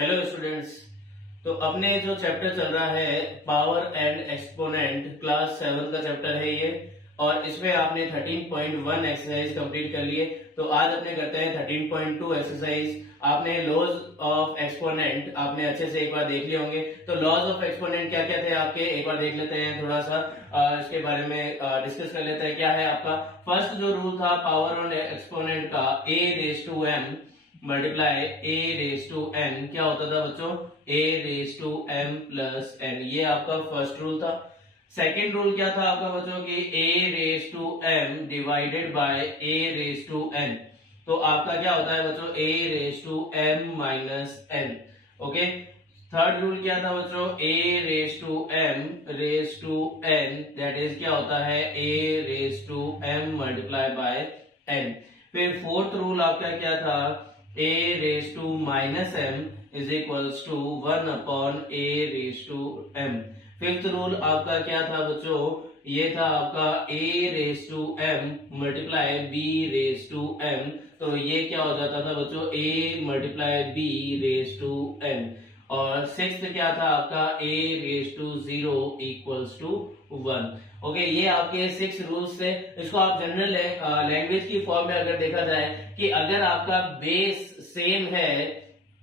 Hello students. तो अपने जो चैप्टर चल रहा है पावर एंड एक्सपोनेंट, क्लास 7 का चैप्टर है ये, और इसमें आपने 13.1 एक्सरसाइज कंप्लीट कर लिए। तो आज अपने करते हैं 13.2 एक्सरसाइज। आपने लॉज ऑफ एक्सपोनेंट आपने अच्छे से एक बार देख लिए होंगे। तो लॉज ऑफ एक्सपोनेंट क्या क्या थे आपके, एक बार देख लेते हैं, थोड़ा सा इसके बारे में डिस्कस कर लेते हैं। क्या है आपका फर्स्ट जो रूल था पावर ऑन एक्सपोनेंट का, a raise to m multiply a raise to n, क्या होता था बच्चों, a raise to m plus n। ये आपका फर्स्ट रूल था। सेकेंड रूल क्या था आपका बच्चों की, a raise to m divided by a raise to n। तो आपका क्या होता है बच्चों, a raise to m minus n। Okay. Third rule क्या था बच्चों, a raise to m raise to n, that is क्या होता है a raise to m multiply by n। फिर फोर्थ रूल आपका क्या था, a raise to minus m is equals to 1 upon a raise to m। Fifth rule आपका क्या था बच्चों, ये था आपका a raise to m multiply b raise to m। तो ये क्या हो जाता था बच्चों, a multiply b raise to m। और सिक्स्थ क्या था आपका, a raise to 0 equals to 1। Okay, ये आपके 6 रूल्स थे। इसको आप जनरल लैंग्वेज की फॉर्म में अगर देखा जाए कि अगर आपका बेस सेम है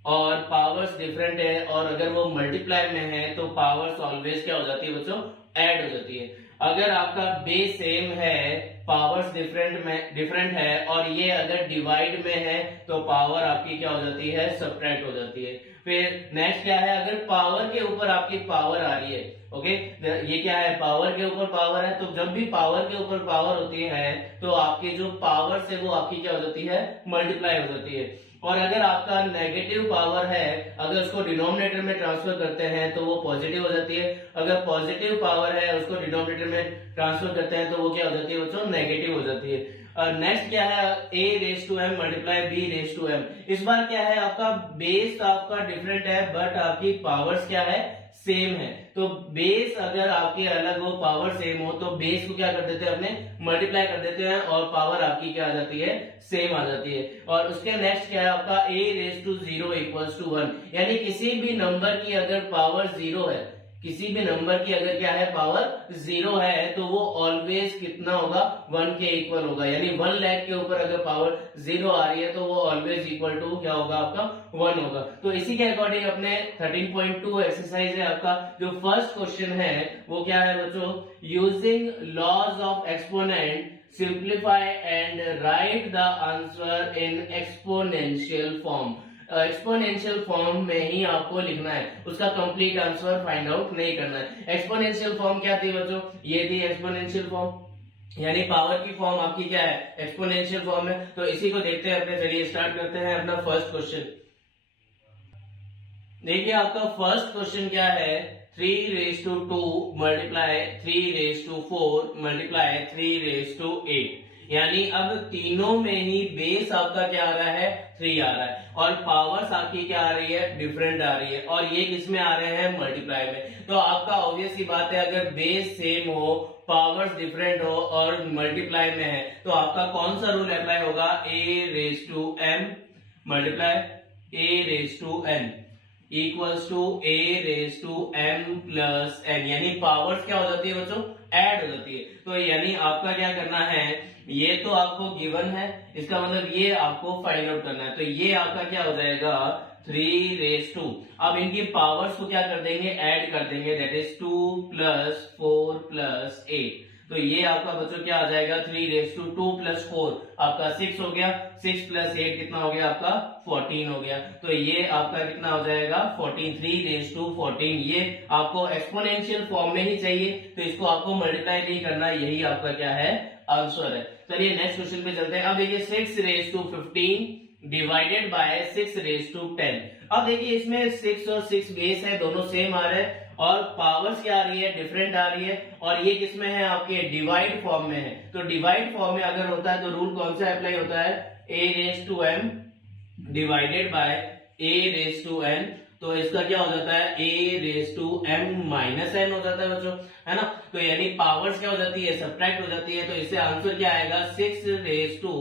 और पावर्स डिफरेंट है और अगर वो मल्टीप्लाई में है तो पावर्स ऑलवेज क्या हो जाती है बच्चों, ऐड हो जाती है। अगर आपका बेस सेम है, पावर्स डिफरेंट है और ये अगर डिवाइड में है तो पावर आपकी क्या हो जाती है, सब्ट्रैक्ट हो जाती है। फिर नेक्स्ट क्या है, अगर पावर के ऊपर आपकी पावर आ रही है, ओके, ये क्या है, पावर के ऊपर पावर है, तो जब भी पावर के ऊपर पावर होती है तो आपकी जो पावर है वो आपकी क्या हो जाती है, मल्टीप्लाई हो जाती है। और अगर आपका नेगेटिव पावर है, अगर उसको डिनोमिनेटर में ट्रांसफर करते हैं तो वो पॉजिटिव हो जाती है। अगर पॉजिटिव पावर है उसको डिनोमिनेटर में ट्रांसफर करते हैं तो वो क्या हो जाती है बच्चों, नेगेटिव हो जाती है। नेक्स्ट क्या है, a raise to m multiply b raise to m। इस बार क्या है, आपका बेस आपका डिफरेंट है बट आपकी पावर्स क्या है, सेम है। तो बेस अगर आपके अलग हो, पावर सेम हो, तो बेस को क्या कर देते हैं अपने, मल्टीप्लाई कर देते हैं और पावर आपकी क्या आ जाती है, सेम आ जाती है। और उसके नेक्स्ट क्या है आपका, a raise to 0 equals to 1। यानी किसी भी नंबर की अगर पावर 0 है, किसी भी नंबर की अगर क्या है पावर 0 है तो वो ऑलवेज कितना होगा, 1 के इक्वल होगा। यानी 1 लाख के ऊपर अगर पावर 0 आ रही है तो वो ऑलवेज इक्वल टू क्या होगा आपका, 1 होगा। तो इसी के अकॉर्डिंग अपने 13.2 एक्सरसाइज है आपका जो फर्स्ट क्वेश्चन है वो क्या है बच्चों, using laws of exponent simplify and write the answer in exponential form. Exponential form में ही आपको लिखना है, उसका कंप्लीट आंसर फाइंड आउट नहीं करना है। एक्सपोनेंशियल फॉर्म क्या थी बच्चों, ये थी एक्सपोनेंशियल फॉर्म, यानी पावर की फॉर्म आपकी क्या है, एक्सपोनेंशियल फॉर्म है। तो इसी को देखते हैं अपने, चलिए स्टार्ट करते हैं अपना फर्स्ट क्वेश्चन। देखिए आपका फर्स्ट क्वेश्चन क्या है, 3 raise to 2 multiply 3 raise to 4 multiply 3 raise to 8। यानी अब तीनों में ही बेस आपका क्या आ रहा है, 3 आ रहा है और पावर्स आपकी क्या आ रही है, डिफरेंट आ रही है और ये किसमें आ रहे हैं, मल्टीप्लाई में। तो आपका ऑब्वियस ही बात है, अगर बेस सेम हो, पावर्स डिफरेंट हो और मल्टीप्लाई में है तो आपका कौन सा रूल अप्लाई होगा, a raise to m multiply a raise to n equals to a raise to m plus n। यानी पावर्स क्या हो जाती है बच्चों, ऐड हो जाती है। तो यानी आपका क्या करना है, ये तो आपको गिवन है, इसका मतलब ये आपको फाइंड आउट करना है। तो ये आपका क्या हो जाएगा, 3 रेज टू, अब इनकी पावर्स को क्या कर देंगे, ऐड कर देंगे, दैट इज 2 प्लस 4 प्लस 8। तो ये आपका बच्चों क्या आ जाएगा, 3 रेज टू 2 प्लस 4 आपका 6 हो गया, 6 प्लस 8 कितना हो गया आपका, 14 हो गया। तो ये आपका कितना हो जाएगा, 14, 3 रेज टू 14। ये आपको एक्सपोनेंशियल फॉर्म में ही चाहिए तो इसको आपको मल्टीप्लाई नहीं करना, यही आपका क्या है, आंसर है। चलिए नेक्स्ट क्वेश्चन पे चलते हैं। अब देखिए 6 raise to 15 divided by 6 raise to 10। अब देखिए इसमें 6 और 6 बेस है, दोनों सेम आ रहे हैं और पावर्स क्या आ रही है, डिफरेंट आ रही है और ये किसमें है, आपके डिवाइड फॉर्म में है। तो डिवाइड फॉर्म में अगर होता है तो रूल कौन सा अप्लाई होता है, a raise to m divided by a raise to n। तो इसका क्या हो जाता है, a raise to m minus n हो जाता है बच्चों, है ना। तो यानी पावर्स क्या हो जाती है, सब्ट्रैक्ट हो जाती है। तो इससे आंसर क्या आएगा, 6 रेज टू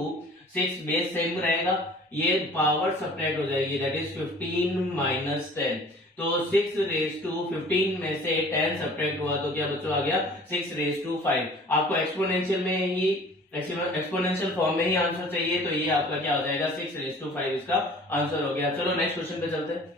6 बेस सेम रहेगा ये पावर सब्ट्रैक्ट हो जाएगी, दैट इज 15 माइनस 10। तो 6 रेज टू 15 में से 10 सब्ट्रैक्ट हुआ तो क्या बच्चों आ गया 6 रेज टू 5। आपको एक्सपोनेंशियल में ही एक्सपोनेंशियल फॉर्म में ही आंसर चाहिए, तो ये आपका क्या हो जाएगा 6 रेज टू 5 इसका आंसर हो गया। चलो नेक्स्ट क्वेश्चन पे चलते हैं।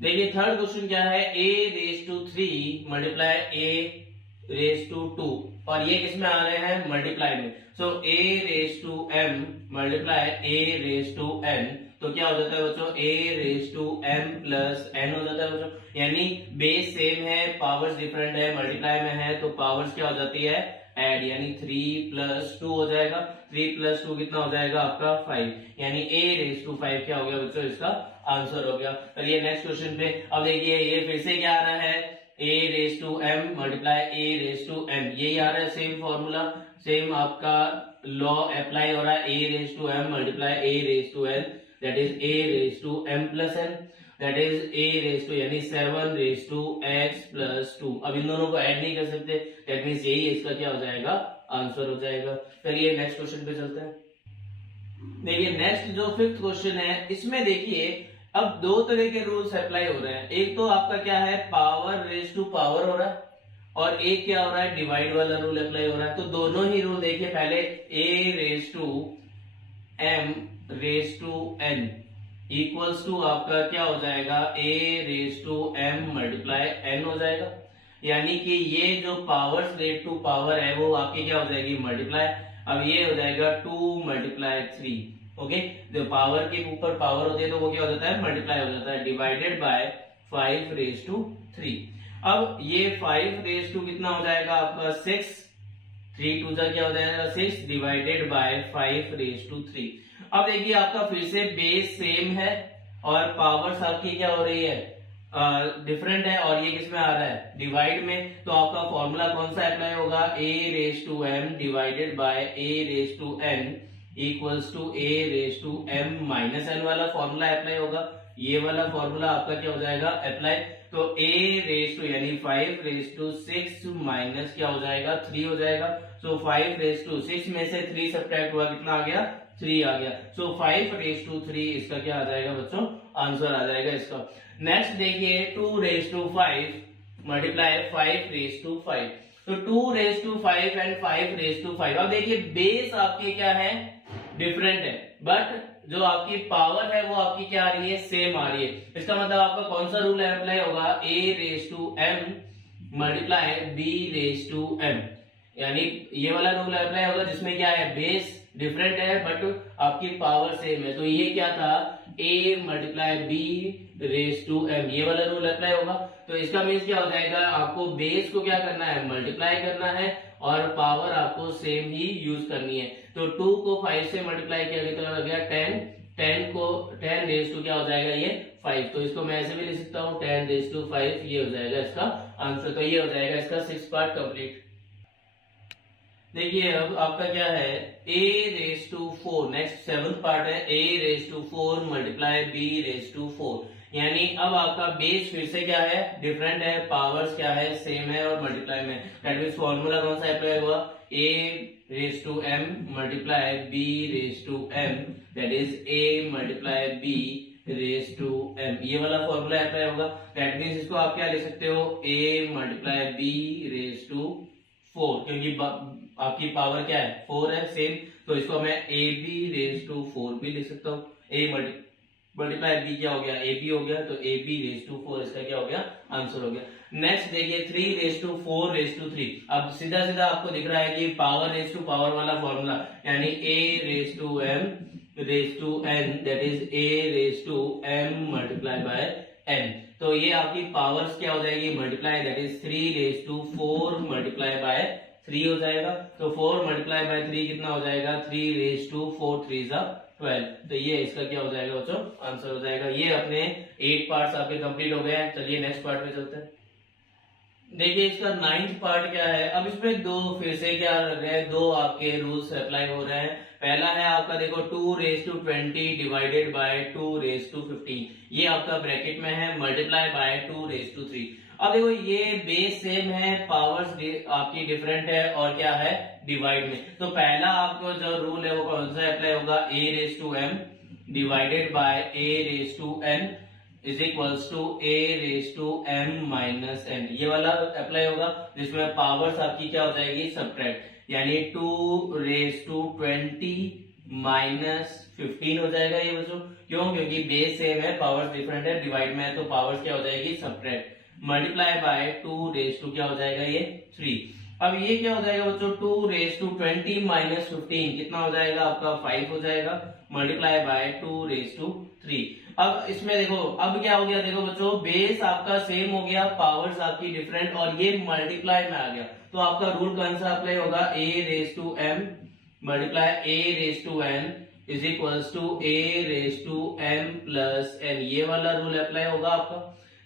देखिए थर्ड क्वेश्चन क्या है, a raise to 3 multiply a raise to 2, और ये किसमें आ रहे हैं मल्टीप्लाई में। So a raise to m multiply a raise to n, तो क्या हो जाता है बच्चों a raise to m plus n हो जाता है बच्चों। यानी बेस सेम है, पावर्स डिफरेंट है, मल्टीप्लाई में है तो पावर्स क्या हो जाती है ऐड, यानी 3 प्लस 2 हो जाएगा। 3 प्लस 2 कितना हो जाएगा आपका 5, यानी a रेज टू 5 क्या हो गया बच्चों इसका आंसर हो गया। चलिए नेक्स्ट क्वेश्चन पे। अब देखिए ये फिर से क्या आ रहा है, a raise to m multiply a raise to n, यही आ रहा है सेम फॉर्मूला, सेम आपका लॉ अप्लाई हो रहा है। a raise to m multiply a raise to n, that is a raise to m plus n, that is a raise to यानी 7 raise to x plus 2। अब इन दोनों को add नहीं कर सकते, दैट मीन्स यही इसका क्या हो जाएगा आंसर हो जाएगा। चलिए नेक्स्ट क्वेश्चन पे चलते हैं। देखिए नेक्स्ट जो फिफ्थ क्वेश्चन है, इसमें देखिए अब दो तरह के रूल्स अप्लाई हो रहे हैं। एक तो आपका क्या है पावर रेज टू पावर हो रहा है, और एक क्या हो रहा है डिवाइड वाला रूल अप्लाई हो रहा है। तो दोनों ही रूल देखिए, पहले a raise to m raise to n equals to आपका क्या हो जाएगा a raise to m multiply n हो जाएगा। यानी कि ये जो पावर्स रेज टू पावर है वो आपकी क्या हो जाएगी मल्टीप्लाई। अब ये हो जाएगा 2 मल्टीप्लाई 3, ओके। जो पावर के ऊपर पावर होती है तो वो क्या हो जाता है मल्टीप्लाई हो जाता है, डिवाइडेड बाय 5 रेज टू 3। अब ये 5 रेज टू कितना हो जाएगा आपका 6, 3 टू जा क्या हो जाएगा 6 डिवाइडेड बाय 5 रेज टू 3। अब देखिए आपका फिर से बेस सेम है और पावर्स आपकी क्या हो रही है डिफरेंट है, और ये किसमें आ रहा है डिवाइड में। तो आपका फॉर्मूला कौन सा अप्लाई होगा, a raise to m divided by a raise to n equals to a raise to m minus n वाला फॉर्मूला अप्लाई होगा। ये वाला फॉर्मूला आपका क्या हो जाएगा अप्लाई। तो a रेज टू यानी 5 रेज टू 6 माइनस क्या हो जाएगा 3 हो जाएगा। सो 5 रेज टू 6 में से 3 सब्ट्रैक्ट हुआ, कितना आ गया 3 आ गया। सो 5 रेज टू 3 इसका क्या आ जाएगा बच्चों आंसर आ जाएगा इसका। नेक्स्ट देखिए 2 raise to 5 multiply 5 raise to 5। तो 2 raise to 5 and 5 raise to 5। अब देखिए बेस आपके क्या है डिफरेंट है, बट जो आपकी पावर है वो आपकी क्या आ रही है सेम आ रही है। इसका मतलब आपका कौन सा रूल अप्लाई होगा, a raise to m multiply b raise to m, यानी ये वाला रूल अप्लाई होगा जिसमें क्या है बेस डिफरेंट है बट आपकी पावर सेम है। तो ये क्या था a multiply b raise to m, ये वाला रूल अप्लाई होगा। तो इसका मीन्स क्या हो जाएगा, आपको बेस को क्या करना है मल्टीप्लाई करना है और पावर आपको सेम ही यूज करनी है। तो 2 को 5 से मल्टीप्लाई किया गया तो आ गया 10, 10 को 10 रेज टू क्या हो जाएगा ये 5। तो इसको मैं ऐसे भी लिख सकता हूँ 10 रेज टू 5, ये हो जाएगा इसका आंसर। तो ये हो जाएगा इसका 6 पार्ट कंप्लीट। देखिए अब आपका क्या है a raise to 4, next 7th part है a raise to 4 multiply b raise to 4। यानी अब आपका बेस फिर से क्या है डिफरेंट है, पावर्स क्या है सेम है और मल्टीप्लाई में। दैट मींस फॉर्मूला कौन सा अप्लाई हुआ, a raise to m multiply b raise to m, that is a multiply b raise to m, ये वाला फॉर्मूला अप्लाई होगा। दैट मींस इसको आप क्या लिख सकते हो a multiply b raise to 4, क्योंकि आपकी पावर क्या है 4 है सेम। तो इसको मैं ए बी रेज टू 4 भी लिख सकता हूँ। a मल्टीप्लाई बी क्या हो गया ए बी हो गया, तो ए बी रेज टू 4 इसका क्या हो गया आंसर हो गया। नेक्स्ट देखिए 3 रेज टू 4 रेज टू 3। अब सीधा सीधा आपको दिख रहा है कि पावर रेज टू पावर वाला फॉर्मूला, यानी a raise to m raise to n, that is a raise to m multiply by n। तो ये आपकी पावर्स क्या हो जाएगी multiply, that is 3 raise to 4 multiply by 3 हो जाएगा। तो 4 मल्टीप्लाई बाय 3 कितना हो जाएगा 3 रेज टू 4 3 जा 12। तो ये इसका क्या हो जाएगा बच्चों आंसर हो जाएगा। ये अपने 8 पार्ट्स आपके कंप्लीट हो गए हैं। चलिए नेक्स्ट पार्ट पे चलते हैं। देखिए इसका 9th पार्ट क्या है। अब इसमें दो फिर से क्या लग रहे हैं, दो आपके रूल्स अप्लाई हो रहे हैं। पहला है आपका देखो 2 raise to 20 divided by 2 raise to 15, ये आपका ब्रैकेट में है मल्टीप्लाई बाय 2 रेज टू 3। अब देखो ये बेस सेम है, पावर्स आपकी डिफरेंट है और क्या है डिवाइड में। तो पहला आपको जो रूल है वो कौन सा अप्लाई होगा, a raise to m divided by a raise to n is equals to a raise to m minus n। ये वाला अप्लाई होगा जिसमें पावर्स आपकी क्या हो जाएगी, सब्ट्रैक्ट, यानी 2 रेज टू 20 माइनस 15 हो जाएगा ये बच्चों। क्यों? क्योंकि बेस सेम है, पावर्स डिफरेंट है, डिवाइड में है तो पावर्स क्या हो जाएगी, subtract, multiply by 2 raise to क्या हो जाएगा ये 3। अब ये क्या हो जाएगा बच्चों, 2 रेज टू 20 माइनस 15 कितना हो जाएगा आपका 5 हो जाएगा, मल्टीप्लाई बाय 2 रेज टू 3। अब इसमें देखो अब क्या हो गया, देखो बच्चों बेस आपका सेम हो गया, पावर्स आपकी डिफरेंट, और ये मल्टीप्लाई में आ गया, तो आपका रूल कौन सा अप्लाई होगा, a raise to m multiply a raise to n is equals to a raise to m plus n। ये वाला रूल अप्लाई होगा आपका।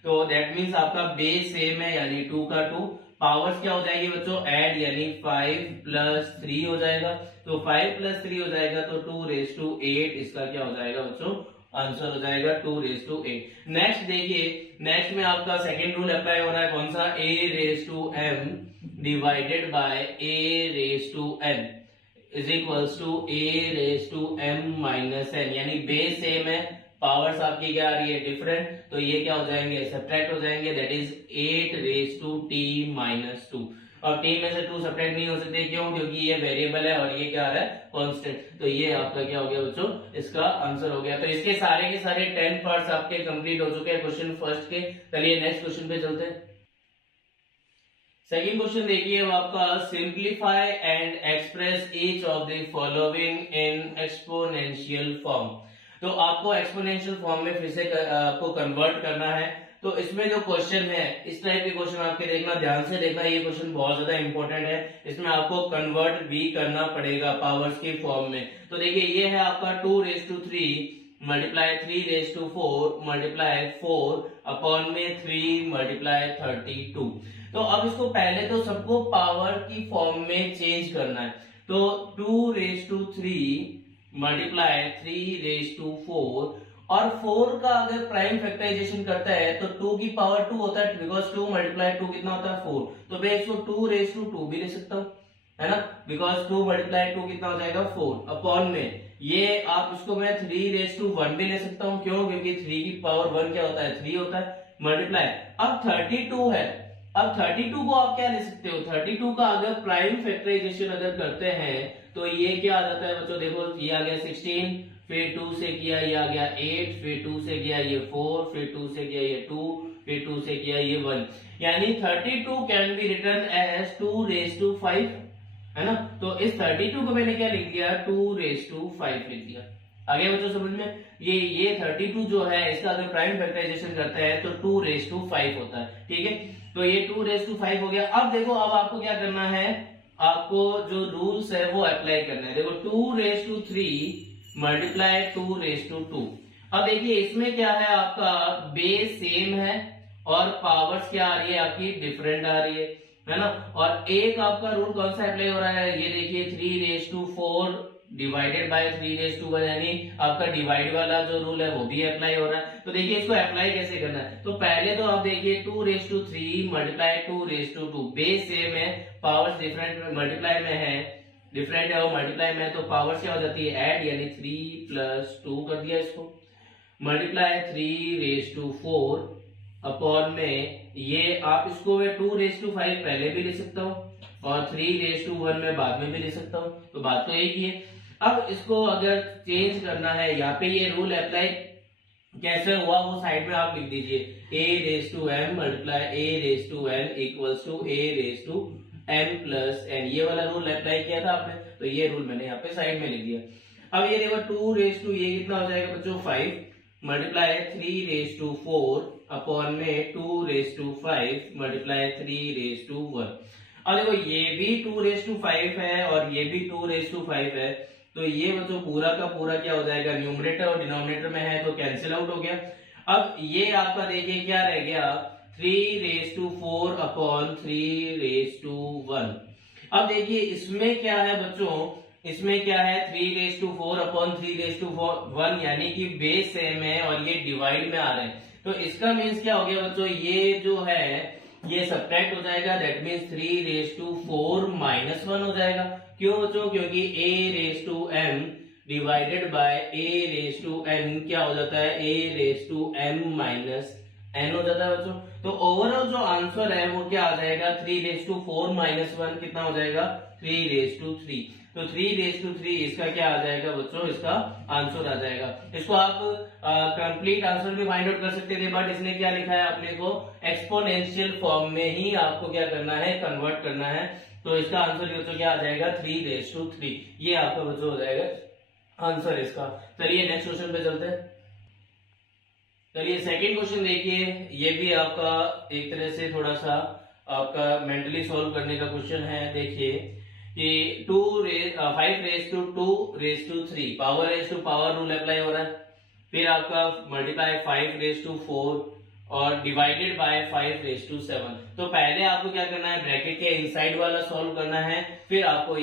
तो दैट मीन्स आपका बेस सेम है यानी 2 का 2, पावर्स क्या हो जाएगी बच्चों, ऐड, यानी 5 प्लस 3 हो जाएगा, तो 5 प्लस 3 हो जाएगा तो 2 रेज टू 8 इसका क्या हो जाएगा बच्चों, आंसर हो जाएगा 2 रेज टू 8। नेक्स्ट देखिए, नेक्स्ट में आपका सेकेंड रूल अप्लाई हो रहा है, कौन सा, a raise to m divided by a raise to n is equals to a raise to m minus n, यानी बेस सेम है, पावर्स आपकी क्या आ रही है, डिफरेंट, तो ये क्या हो जाएंगे, सब्ट्रैक्ट हो जाएंगे, that is 8 raise to t minus 2। और t में से 2 सब्ट्रैक्ट नहीं हो सकते, क्यों, क्योंकि ये वेरिएबल है और ये क्या आ रहा है, कांस्टेंट, तो ये आपका क्या हो गया बच्चों, इसका आंसर हो गया। तो इसके सारे के सारे 10 पार्ट्स आपके कंप्लीट हो चुके हैं क्वेश्चन फर्स्ट के। चलिए नेक्स्ट क्वेश्चन पे चलते हैं। सेकेंड क्वेश्चन देखिए, वो आपका simplify and express each of the following in exponential form. तो आपको एक्सपोनेंशियल फॉर्म में फिर से आपको कन्वर्ट करना है। तो इसमें जो क्वेश्चन है, इस टाइप के क्वेश्चन आपके देखना, ध्यान से देखना, ये क्वेश्चन बहुत ज्यादा इंपॉर्टेंट है, इसमें आपको कन्वर्ट भी करना पड़ेगा पावर्स की फॉर्म में। तो देखिए ये है आपका 2 raise to 3 multiply 3 raise to 4 multiply 4 upon में 3 मल्टीप्लाई 32। तो अब इसको पहले तो सबको पावर की फॉर्म में चेंज करना है। तो 2 raise to 3 multiply 3 raise to 4, और 4 का अगर प्राइम फैक्टराइजेशन करता है तो 2 की पावर 2 होता है, बिकॉज 2 मल्टीप्लाई 2 कितना होता है 4, तो मैं इसको 2 रेज टू 2 भी ले सकता हूँ, है ना, बिकॉज 2 मल्टीप्लाई 2 कितना हो जाएगा 4 अपॉन में ये आप इसको मैं 3 रेज टू 1 भी ले सकता हूँ, क्यों, क्योंकि 3 की पावर 1 क्या होता है 3 होता है, मल्टीप्लाई। अब 32 है, अब 32 को आप क्या ले सकते हो, 32 का अगर प्राइम फैक्टराइजेशन अगर करते हैं तो ये क्या आ जाता है बच्चों, देखो ये आ गया 16, फिर 2 से किया ये आ गया 8, फिर 2 से किया ये 4, फिर 2 से किया ये 2, फिर 2 से किया ये 1, यानी 32 can be written as 2 raise to 5, है ना। तो इस 32 को मैंने क्या लिख दिया, 2 रेज टू 5 लिख दिया। आगे बच्चों समझ में, ये 32 जो है इसका अगर प्राइम फैक्टराइजेशन करते हैं तो 2 रेज टू 5 होता है, ठीक है। तो ये 2 रेज टू 5 हो गया। अब देखो, अब आपको क्या करना है, आपको जो रूल्स है वो अप्लाई करना है। देखो 2 raise to 3 multiply 2 raise to 2। अब देखिए इसमें क्या है, आपका बेस सेम है और पावर्स क्या आ रही है आपकी, डिफरेंट आ रही है ना। और एक आपका रूल कौन सा अप्लाई हो रहा है, ये देखिए 3 raise to 4 divided by 3 raise to 1, यानी आपका डिवाइड वाला जो रूल है वो भी अप्लाई हो रहा है। तो देखिए इसको अप्लाई कैसे करना है, तो पहले तो आप देखिए 2 raise to 3 multiply 2 raise to 2, base same है, पावर्स डिफरेंट, मल्टीप्लाई में है, डिफरेंट है और मल्टीप्लाई में है, तो पावर्स क्या हो जाती है ऐड, यानी 3 प्लस 2 कर दिया इसको, मल्टीप्लाई 3 रेज टू 4 अपॉन में ये आप इसको 2 रेज टू 5 पहले भी ले सकता हूँ और 3 रेज टू 1 में बाद में भी ले सकता हूँ, तो बात तो एक ही है। अब इसको अगर चेंज करना है, यहाँ पे ये रूल अप्लाई कैसे हुआ वो साइड में आप लिख दीजिए, a raise to m multiply a raise to n equals to a raise to m plus n, ये वाला रूल अप्लाई किया था आपने, तो ये रूल मैंने यहाँ पे साइड में लिख दिया। अब ये देखो 2 रेज टू ये कितना हो जाएगा बच्चों 5 मल्टीप्लाई 3 रेज टू 4 अपॉन में 2 raise to 5 multiply 3 raise to 1। अब देखो ये भी 2 रेज टू 5 है और ये भी 2 रेज टू 5 है, तो ये बच्चों पूरा का पूरा क्या हो जाएगा, न्यूमरेटर और डिनोमिनेटर में है तो कैंसिल आउट हो गया। अब ये आपका देखिए क्या रह गया, 3 raise to 4 upon 3 raise to 1। अब देखिए इसमें क्या है बच्चों, इसमें क्या है 3 raise to 4 upon 3 raise to 1, यानी कि बेस सेम है और ये डिवाइड में आ रहे हैं, तो इसका मीन्स क्या हो गया बच्चों, ये जो है ये सब्ट्रैक्ट हो जाएगा, that means 3 raise to 4 minus 1 हो जाएगा। क्यों बच्चों, क्योंकि a raise to m divided by a raise to n क्या हो जाता है, a raise to m minus n हो जाता है बच्चों। तो ओवरऑल जो आंसर है वो क्या आ जाएगा, 3 रेस टू 4 माइनस 1 कितना हो जाएगा, 3 रेस टू 3। तो 3 रेस टू 3 इसका क्या आ जाएगा बच्चों, इसका आंसर आ जाएगा। इसको आप कंप्लीट आंसर भी फाइंड आउट कर सकते थे, बट इसने क्या लिखा है अपने को एक्सपोनेंशियल फॉर्म में ही आपको क्या करना है, कन्वर्ट करना है। तो इसका आंसर बच्चों क्या आ जाएगा, 3 रेस टू 3। ये आपका बच्चों हो जाएगा आंसर इसका। चलिए नेक्स्ट क्वेश्चन पे चलते हैं। चलिए सेकंड क्वेश्चन देखिए, ये भी आपका एक तरह से थोड़ा सा आपका मेंटली सॉल्व करने का क्वेश्चन है। देखिए कि 5 raise to 2 raise to 3 power raise to power rule apply हो रहा है। फिर आपका मल्टीप्लाई 5 रेस टू 4 और डिवाइडेड बाय 5 रेस टू 7। तो पहले आपको क्या करना है, ब्रैकेट के इनसाइड वाला सॉल्व करना है, फिर आपको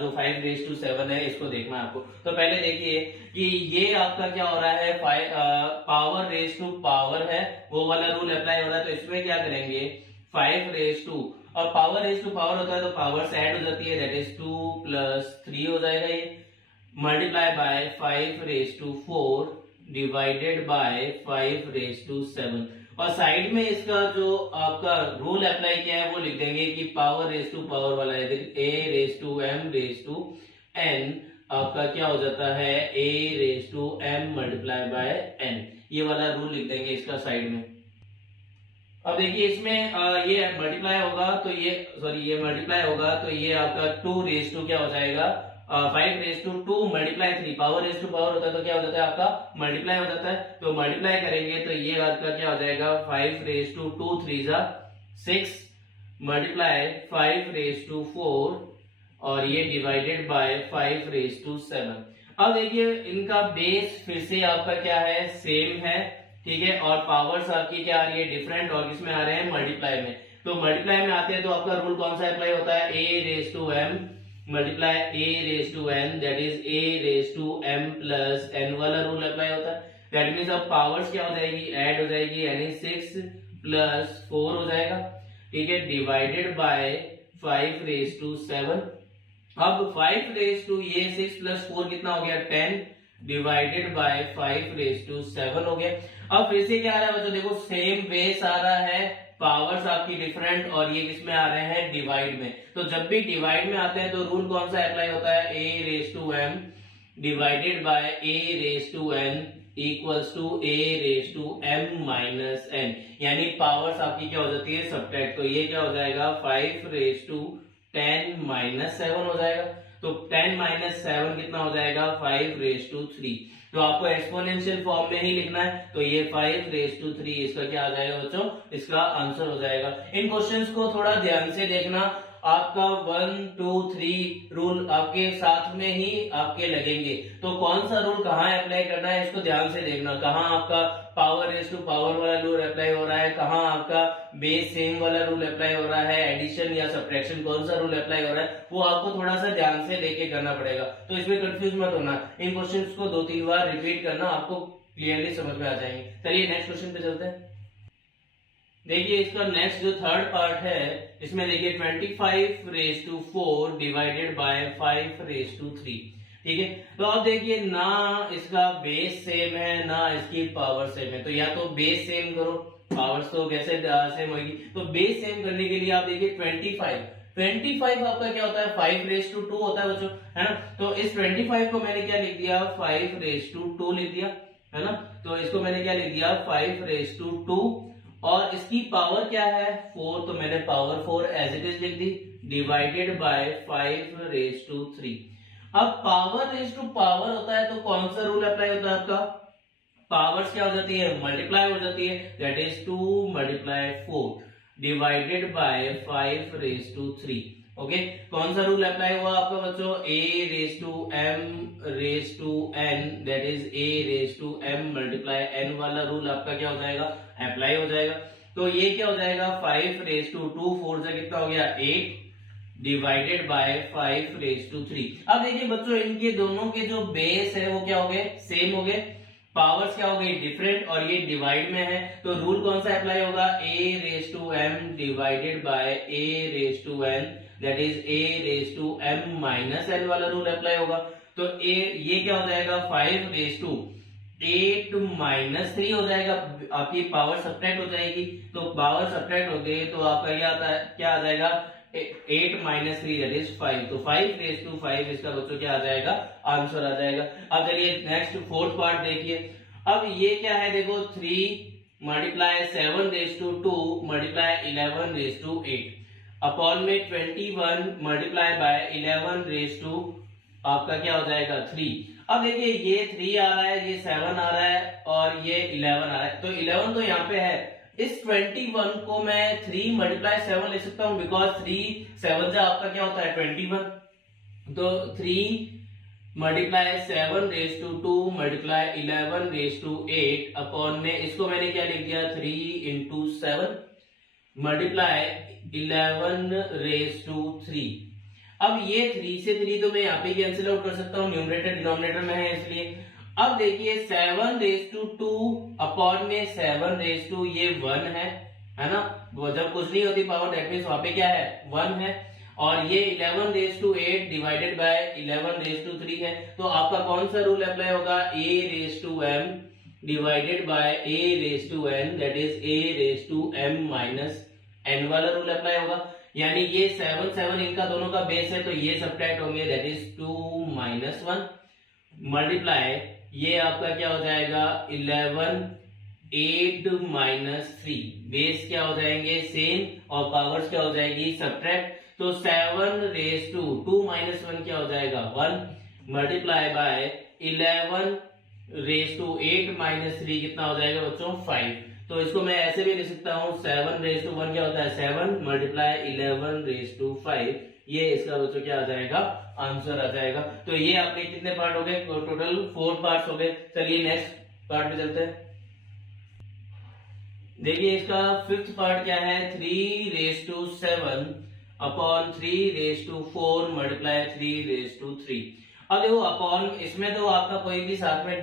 जो 5 रेस टू 7 है इसको देखना है आपको। तो पहले देखिए कि ये आपका क्या हो रहा है, पावर रेस टू पावर है, वो वाला रूल अप्लाई हो रहा है। तो इसमें क्या करेंगे, 5 रेस टू, और पावर रेस टू पावर होता है तो पावर से ऐड हो जाती है, दैट इज 2 प्लस 3 हो जाएगा ये, multiply by 5 raise to 4 divided by 5 raise to 7। और साइड में इसका जो आपका रूल अप्लाई किया है वो लिख देंगे कि पावर रेस टू पावर वाला है, a raise to m raise to n आपका क्या हो जाता है, a raise to m multiply by n. ये वाला रूल लिख देंगे इसका साइड में। अब देखिए इसमें ये मल्टीप्लाई होगा तो ये मल्टीप्लाई होगा तो ये आपका 2 रेस टू क्या हो जाएगा, 5 raise to 2 multiply 3, power raise to power होता है तो क्या हो जाता है आपका मल्टीप्लाई हो जाता है। तो मल्टीप्लाई करेंगे तो ये आपका क्या हो जाएगा, 5 रेस टू 2 3 जा 6 मल्टीप्लाई 5 रेस टू 4 और ये डिवाइडेड बाय 5 रेस टू 7। अब देखिए इनका बेस फिर से आपका क्या है, सेम है, ठीक है, और पावर्स आपकी क्या आ रही है, डिफरेंट, और किसमें आ रहे हैं, मल्टीप्लाई में। तो मल्टीप्लाई में आते हैं तो आपका रूल कौन सा अप्लाई होता है, a raise to m multiply a raise to n, that is a raise to m plus n वाला रूल अप्लाई होता है। दैट मीन्स अब पावर्स क्या हो जाएगी, ऐड हो जाएगी, यानी 6 प्लस 4 हो जाएगा, ठीक है, डिवाइडेड बाय 5 रेस टू 7। अब 5 रेस टू ये 6 प्लस 4 कितना हो गया, 10 डिवाइडेड बाय 5 रेस टू 7 हो गया। अब फिर से क्या आ रहा है बच्चों, देखो सेम बेस आ रहा है, पावर्स आपकी डिफरेंट, और ये किसमें आ रहे हैं, डिवाइड में। तो जब भी डिवाइड में आते हैं तो रूल कौन सा अप्लाई होता है, a raise to m divided by a raise to n equals to a raise to m minus n, यानी पावर्स आपकी क्या हो जाती है, सब्ट्रैक्ट। तो ये क्या हो जाएगा, 5 रेस टू 10 माइनस 7 हो जाएगा। तो 10 माइनस 7 कितना हो जाएगा, 5 रेस टू 3। तो आपको एक्सपोनेंशियल फॉर्म में ही लिखना है, तो ये 5 रेस टू 3 इसका क्या आ जाएगा बच्चों, इसका आंसर हो जाएगा। इन क्वेश्चंस को थोड़ा ध्यान से देखना, आपका 1 2 3 रूल आपके साथ में ही आपके लगेंगे, तो कौन सा रूल कहाँ अप्लाई करना है इसको ध्यान से देखना। कहाँ आपका पावर रेस टू पावर वाला रूल अप्लाई हो रहा है, कहाँ आपका बेस सेम वाला रूल अप्लाई हो रहा है, एडिशन या सब्ट्रैक्शन कौन सा रूल अप्लाई हो रहा है, वो आपको थोड़ा सा ध्यान से देके करना पड़ेगा। तो इसमें कंफ्यूज मत होना, इन क्वेश्चंस को 2-3 बार रिपीट करना, आपको क्लियरली समझ में आ जाएंगे। चलिए नेक्स्ट क्वेश्चन पे चलते हैं। देखिए इसका नेक्स्ट जो थर्ड पार्ट है, इसमें देखिए 25 raise to 4 divided by 5 raise to 3, ठीक है। तो अब देखिए ना इसका बेस सेम है ना इसकी पावर सेम है, तो या तो बेस सेम करो, पावर्स तो कैसे सेम होगी। तो बेस सेम करने के लिए आप देखिए 25 आपका क्या होता है, 5 रेस टू 2 होता है बच्चों, है ना। तो इस 25 को मैंने क्या लिख दिया, 5 रेस टू 2 लिख दिया, है ना। तो इसको मैंने क्या लिख दिया, 5 रेस टू 2, और इसकी पावर क्या है 4, तो मैंने पावर 4 एज इट इज लिख दी, डिवाइडेड बाय 5 रेस टू 3। अब पावर रेस टू पावर होता है तो कौन सा रूल अप्लाई होता है आपका, पावर्स क्या हो जाती है, मल्टीप्लाई हो जाती है, that is 2 multiply 4 divided by 5 raise to 3। Okay, कौन सा रूल अप्लाई हुआ आपका बच्चों, a raise to m raise to n, that is a raise to m multiply n वाला रूल आपका क्या हो जाएगा, अप्लाई हो जाएगा। तो ये क्या हो जाएगा, 5 रेस टू 2 4 से कितना हो गया, 8 डिवाइडेड बाय 5 रेस टू 3। अब देखिए बच्चों इनके दोनों के जो बेस है वो क्या हो गए, सेम हो गए, पावर्स क्या हो गई, डिफरेंट, और ये डिवाइड में है, तो रूल कौन सा अप्लाई होगा, a raise to m divided by a raise to n, that is a raise to m minus n वाला रूल अप्लाई होगा। तो ये क्या हो जाएगा 5 रेज टू 8 माइनस 3 हो जाएगा, आपकी पावर सब्ट्रैक्ट हो जाएगी। तो पावर सब्ट्रैक्ट हो गई तो आपका क्या आ जाएगा 8 माइनस 3 दैट इज 5। तो 5 रेज टू 5 इसका बच्चों क्या आ जाएगा आंसर आ जाएगा। अब चलिए नेक्स्ट फोर्थ पार्ट देखिए। अब ये क्या है देखो 3 multiply 7 raise to 2 multiply 11 raise to 8 upon में 21 मल्टीप्लाई बाय 11 रेज टू आपका क्या हो जाएगा 3। अब देखिए ये 3 आ रहा है, ये 7 आ रहा है और ये 11 आ रहा है। तो 11 तो यहाँ पे है, इस 21 को मैं 3 मल्टीप्लाई 7 ले सकता हूँ बिकॉज 3 7 से आपका क्या होता है 21। तो 3 multiply 7 raise to 2 multiply 11 raise to 8 upon में इसको मैंने क्या लिख दिया 3 इंटू 7 मल्टीप्लाई 11 रेज टू 3। अब ये 3 से 3 तो मैं यहाँ पे कैंसिल आउट कर सकता हूँ, न्यूमरेटर डिनोमिनेटर में है इसलिए। अब देखिए 7 रेज टू 2 अपॉन में 7 रेज टू ये 1 है ना, वो जब कुछ नहीं होती पावर दैट मींस वहां पे क्या है 1 है। और ये 11 raise to 8 divided by 11 raise to 3 है। तो आपका कौन सा रूल अप्लाई होगा a raise to m divided by a raise to n that is a raise to m minus n वाला रूल अप्लाई होगा। यानी ये 7 7 इनका दोनों का बेस है तो ये सब्ट्रैक्ट होंगे दैट इज 2 माइनस 1 मल्टीप्लाई ये आपका क्या हो जाएगा 11 8 माइनस 3 बेस क्या हो जाएंगे सेम और पावर्स क्या हो जाएगी सब्ट्रैक्ट। तो 7 रेज टू 2 माइनस 1 क्या हो जाएगा 1 multiply by 11 raise to 8 minus 3 कितना हो जाएगा बच्चों 5। तो इसको मैं ऐसे भी लिख सकता हूँ 7 रेज टू 1 क्या होता है 7 मल्टीप्लाई 11 रेज टू 5। ये इसका बच्चों क्या आ जाएगा आंसर आ जाएगा। तो ये आपके कितने पार्ट हो गए टोटल 4 पार्ट्स हो गए। चलिए नेक्स्ट पार्ट पे चलते हैं। देखिए इसका फिफ्थ पार्ट क्या है 3 raise to 7 upon 3 raise to 4 multiply 3 raise to 3। अब देखो अपॉन इसमें तो आपका कोई भी साथ में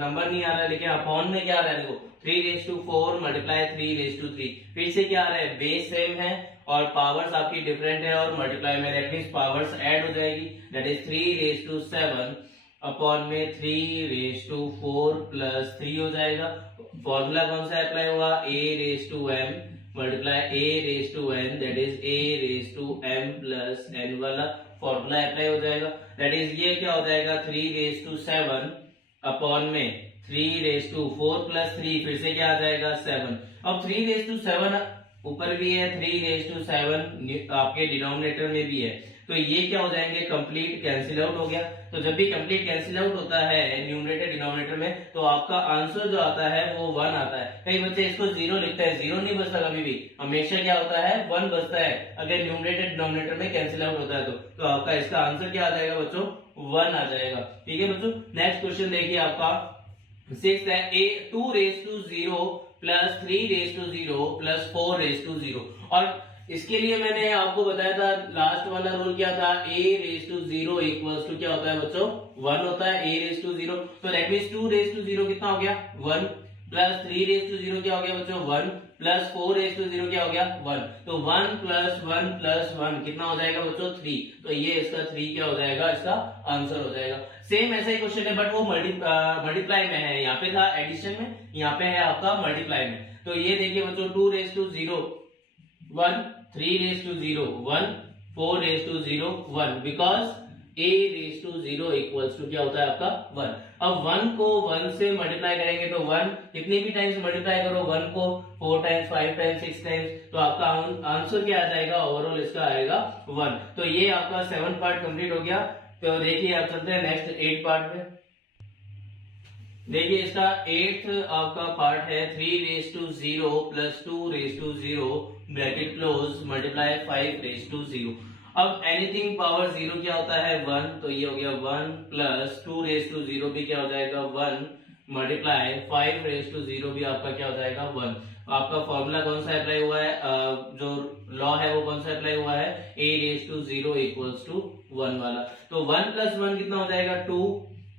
नंबर नहीं आ रहा है, लेकिन अपॉन में क्या आ रहा है देखो 3 raise to 4 multiply 3 raise to 3। फिर से क्या आ रहा है बेस सेम है और पावर्स आपकी डिफरेंट है और मल्टीप्लाई में दैट मींस पावर्स ऐड हो जाएगी that is 3 raise to 7 upon में 3 रेज टू 4 प्लस 3 हो जाएगा। फॉर्मूला कौन सा अप्लाई हुआ a raise to m multiply a raise to n that is a raise to m plus n वाला formula apply हो जाएगा। दैट इज ये क्या हो जाएगा 3 रेज टू 7 अपॉन में 3 रेज टू 4 प्लस 3 फिर से क्या आ जाएगा 7। अब 3 रेज टू 7 ऊपर भी है 3 रेज टू 7 आपके डिनोमिनेटर में भी है। तो ये क्या हो जाएंगे कंप्लीट कैंसिल आउट हो गया। तो जब भी कंप्लीट कैंसिल आउट होता है न्यूमरेटर डिनोमिनेटर में तो आपका आंसर जो आता है वो 1 आता है। कई बच्चे इसको 0 लिखते हैं, 0 नहीं बचता कभी भी, हमेशा क्या होता है 1 बचता है अगर न्यूमरेटर डिनोमिनेटर में कैंसिल आउट होता है तो आपका इसका आंसर क्या आ जाएगा बच्चों 1 आ जाएगा। ठीक है बच्चों नेक्स्ट क्वेश्चन देखिए आपका 6 है 2 raise to 0 plus 3 raise to 0 plus 4 raise to 0। और इसके लिए मैंने आपको बताया था लास्ट वाला रूल क्या था a raise to 0 equals to क्या होता है बच्चों 1 होता है a रेज टू 0। तो दैट मींस 2 रेज टू 0 कितना हो गया 1 प्लस 3 रेज टू 0 क्या हो गया बच्चों 1 प्लस 4 रेज टू 0 क्या हो गया 1। तो 1 प्लस 1 प्लस 1 कितना हो जाएगा बच्चों 3। तो ये इसका 3 क्या हो जाएगा इसका आंसर हो जाएगा। सेम ऐसा ही क्वेश्चन है बट वो मल्टीप्लाई में है, यहाँ पे था एडिशन में, यहाँ पे है आपका मल्टीप्लाई में। तो ये देखिए बच्चों 2 raise to 0 1 3 raise to 0 1 4 raise to 0 1 because a raise to 0 equals to क्या होता है आपका 1। अब 1 को 1 से मल्टीप्लाई करेंगे तो 1 कितनी भी टाइम्स मल्टीप्लाई करो 1 को 4 टाइम्स 5 टाइम्स 6 टाइम्स तो आपका आंसर क्या आ जाएगा ओवरऑल इसका आएगा 1। तो ये आपका 7 पार्ट कंप्लीट हो गया। तो देखिए आप चलते हैं नेक्स्ट 8 पार्ट में। देखिए इसका 8th आपका पार्ट है 3 raise to 0 plus 2 raise to 0 bracket close multiply 5 raise to 0। अब एनीथिंग पावर 0 क्या होता है 1, तो ये हो गया 1 प्लस 2 रेज टू 0 भी क्या हो जाएगा 1 मल्टीप्लाई 5 रेज टू 0 भी आपका क्या हो जाएगा 1। आपका फॉर्मूला कौन सा अप्लाई हुआ है जो लॉ है वो कौन सा अप्लाई हुआ है a raise to 0 equals to 1 वाला। तो 1 प्लस 1 कितना हो जाएगा 2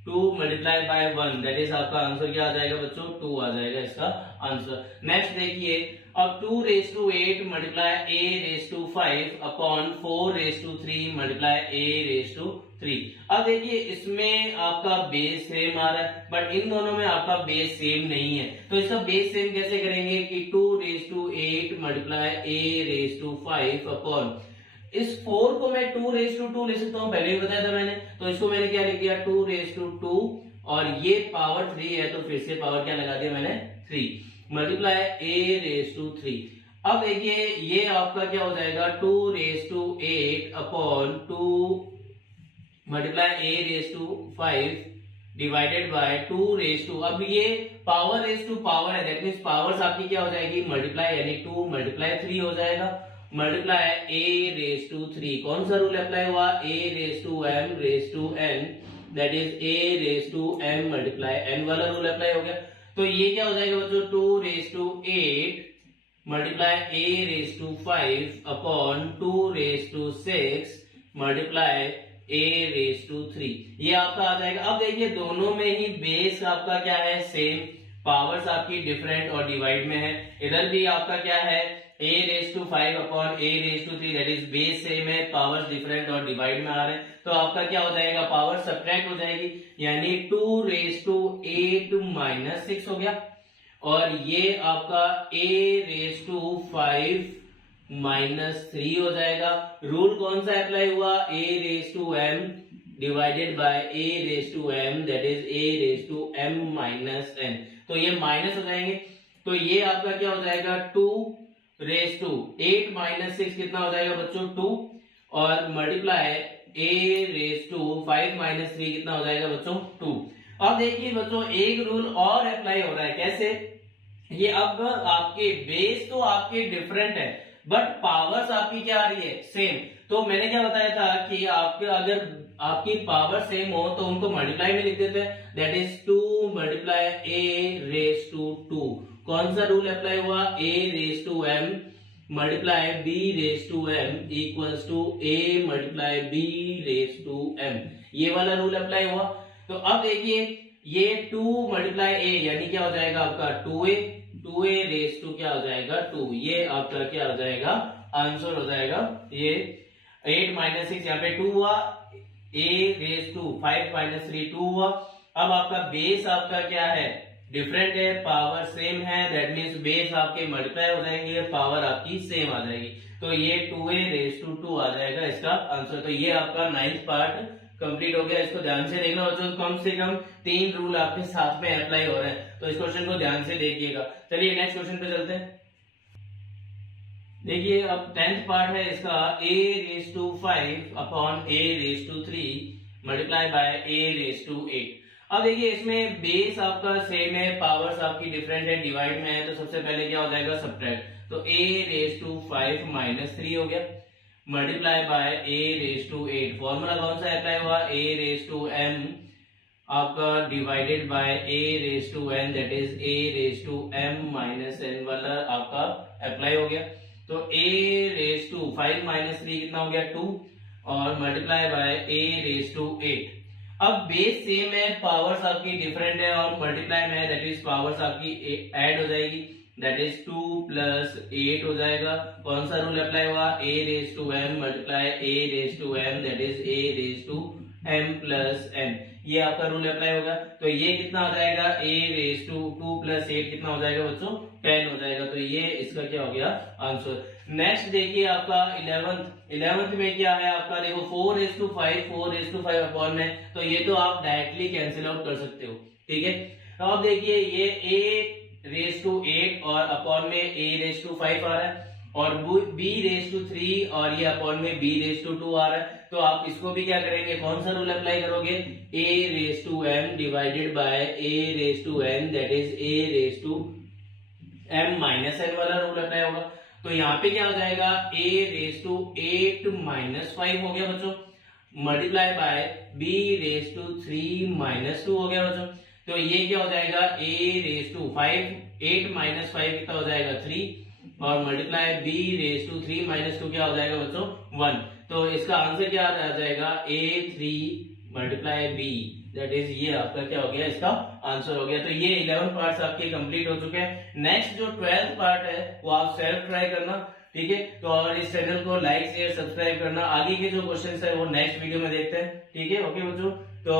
2 मल्टीप्लाई बाय 1 दैट इज आपका आंसर क्या आ जाएगा बच्चों 2 आ जाएगा इसका आंसर। नेक्स्ट देखिए अब 2 raise to 8 multiply a raise to 5 upon 4 raise to 3 multiply a raise to 3। अब देखिए इसमें आपका बेस सेम आ रहा है, बट इन दोनों में आपका बेस सेम नहीं है, तो इसका बेस सेम कैसे करेंगे कि 2⁸ मल्टीप्लाई a⁵ अपॉन इस 4 को मैं 2⁵2 ले सकता हूँ, पहले ही बताया था मैंने, तो इसको मैंने क्या लिख दिया 2⁵2 और ये पावर 3 है तो फिर से पावर क्या लगा दिया मैंने 3 मल्टीप्लाई a⁵3। अब देखिए ये आपका क्या हो जाएगा 2⁸ upon 2 multiply a⁵5 divided by 2⁵। अब ये पावर रेस टू पावर है, दैट मीन्स पावर्स आपकी क्या हो जाएगी मल्टीप्लाई, यानी 2 मल्टीप्लाई 3 हो जाएगा मल्टीप्लाई a⁵3। कौन सा रूल अप्लाई हुआ a⁵m⁵n that is a⁵m multiply n वाला रूल अप्लाई हो गया। तो ये क्या हो जाएगा बच्चों 2⁸ multiply a⁵5 upon 2�6 multiply a⁵3 ये आपका आ जाएगा। अब देखिए दोनों में ही बेस आपका क्या है सेम, पावर्स आपकी डिफरेंट और डिवाइड में है। इधर भी आपका क्या है a⁵5 upon a⁵3 that is base same है, पावर्स डिफरेंट और डिवाइड में आ रहे हैं, तो आपका क्या हो जाएगा पावर सब्ट्रैक्ट हो जाएगी, यानी 2⁸ हो गया और ये आपका a⁵5 हो जाएगा। रूल कौन सा अप्लाई हुआ a⁵m divided by a⁵m that is a⁵m-n, तो ये माइनस हो जाएंगे, तो ये आपका क्या हो जाएगा 2⁸8 - 6 कितना हो जाएगा बच्चों 2 और मल्टीप्लाई a⁵5 - 3 कितना हो जाएगा बच्चों 2। अब देखिए बच्चों एक रूल और अप्लाई हो रहा है, कैसे, ये अब आपके बेस तो आपके डिफरेंट है बट पावर्स आपकी क्या आ रही है सेम। तो मैंने क्या बताया था कि आपके अगर आपकी पावर सेम हो तो उनको मल्टीप्लाई में लिख देते हैं, दैट इज 2 मल्टीप्लाई a⁵2। कौन सा रूल अप्लाई हुआ a⁵m multiply b⁵m equals to a multiply b⁵m, ये वाला रूल अप्लाई हुआ। तो अब देखिए ये 2 मल्टीप्लाई a यानी क्या हो जाएगा आपका 2a क्या हो जाएगा 2, ये आपका क्या हो जाएगा आंसर हो जाएगा। ये 8 - 6 यहाँ पे 2 हुआ, a⁵5 - 3 2 हुआ। अब आपका बेस आपका क्या है डिफरेंट है, पावर सेम है, दैट मीन्स बेस आपके मल्टीप्लाई हो जाएंगे, पावर आपकी सेम आ जाएगी, तो ये 2a⁵2 आ जाएगा इसका आंसर। तो ये आपका 9th पार्ट कंप्लीट हो गया। इसको ध्यान से देखना बच्चों, कम से कम 3 रूल आपके साथ में अप्लाई हो रहे हैं, तो इस क्वेश्चन को ध्यान से देखिएगा। चलिए नेक्स्ट क्वेश्चन पे चलते हैं। देखिए अब 10th पार्ट है इसका a⁵5 upon a⁵3 multiply by a⁵8। अब देखिए इसमें बेस आपका सेम है, पावर्स आपकी डिफरेंट है, डिवाइड में है, तो सबसे पहले क्या हो जाएगा सब्ट्रैक्ट, तो a⁵5 - 3 हो गया मल्टीप्लाई बाय a⁵8। फॉर्मूला कौन सा अप्लाई हुआ a⁵m आपका divided by a⁵n that is a⁵m-n वाला आपका अप्लाई हो गया। तो a⁵5 - 3 कितना हो गया 2 और मल्टीप्लाई बाय a⁵8। अब बेस सेम है, पावर्स आपकी डिफरेंट है और मल्टीप्लाई में है, दैट इज पावर्स आपकी ऐड हो जाएगी, दैट इज 2 + 8 हो जाएगा। कौन सा रूल अप्लाई हुआ a⁵m multiply a⁵m that is a⁵m+n, ये आपका रूल अप्लाई होगा। तो ये कितना हो जाएगा a⁵2 + 8 कितना हो जाएगा बच्चों 10 हो जाएगा, तो ये इसका क्या हो गया आंसर। नेक्स्ट देखिए आपका 11th में क्या है आपका, देखो 4:5 अपॉन में, तो ये तो आप डायरेक्टली कैंसिल आउट कर सकते हो, ठीक है। तो अब देखिए ये a⁵8 और अपॉन में a⁵5 आ रहा है और b⁵3 और ये अपॉन में b⁵2 आ रहा है, तो आप इसको भी क्या करेंगे, कौन सा रूल अप्लाई करोगे a⁵m divided by a⁵n that is a⁵m-n वाला रूल अप्लाई होगा। तो यहाँ पे क्या हो जाएगा a⁵8 - 5 हो गया बच्चों मल्टीप्लाई बाय b⁵3 - 2 हो गया बच्चों। तो ये क्या हो जाएगा a⁵8 - 5 कितना हो जाएगा 3 और मल्टीप्लाई b⁵3 - 2 क्या हो जाएगा बच्चों 1। तो इसका आंसर क्या आ जाएगा a3 multiply b that is ये आपका क्या हो गया इसका आंसर हो गया। तो ये 11 पार्ट्स आपके कंप्लीट हो चुके हैं। नेक्स्ट जो 12th पार्ट है वो आप सेल्फ ट्राई करना, ठीक है। तो और इस चैनल को लाइक शेयर सब्सक्राइब करना। आगे के जो क्वेश्चन है वो नेक्स्ट वीडियो में देखते हैं, ठीक है। ओके बच्चों, तो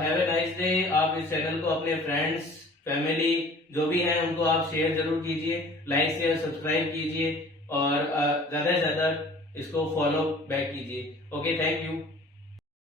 हैव ए नाइस डे। आप इस चैनल को अपने फ्रेंड्स फैमिली जो भी हैं उनको आप शेयर जरूर कीजिए, लाइक शेयर सब्सक्राइब कीजिए और ज्यादा से ज्यादा इसको फॉलो बैक कीजिए। Okay, thank you.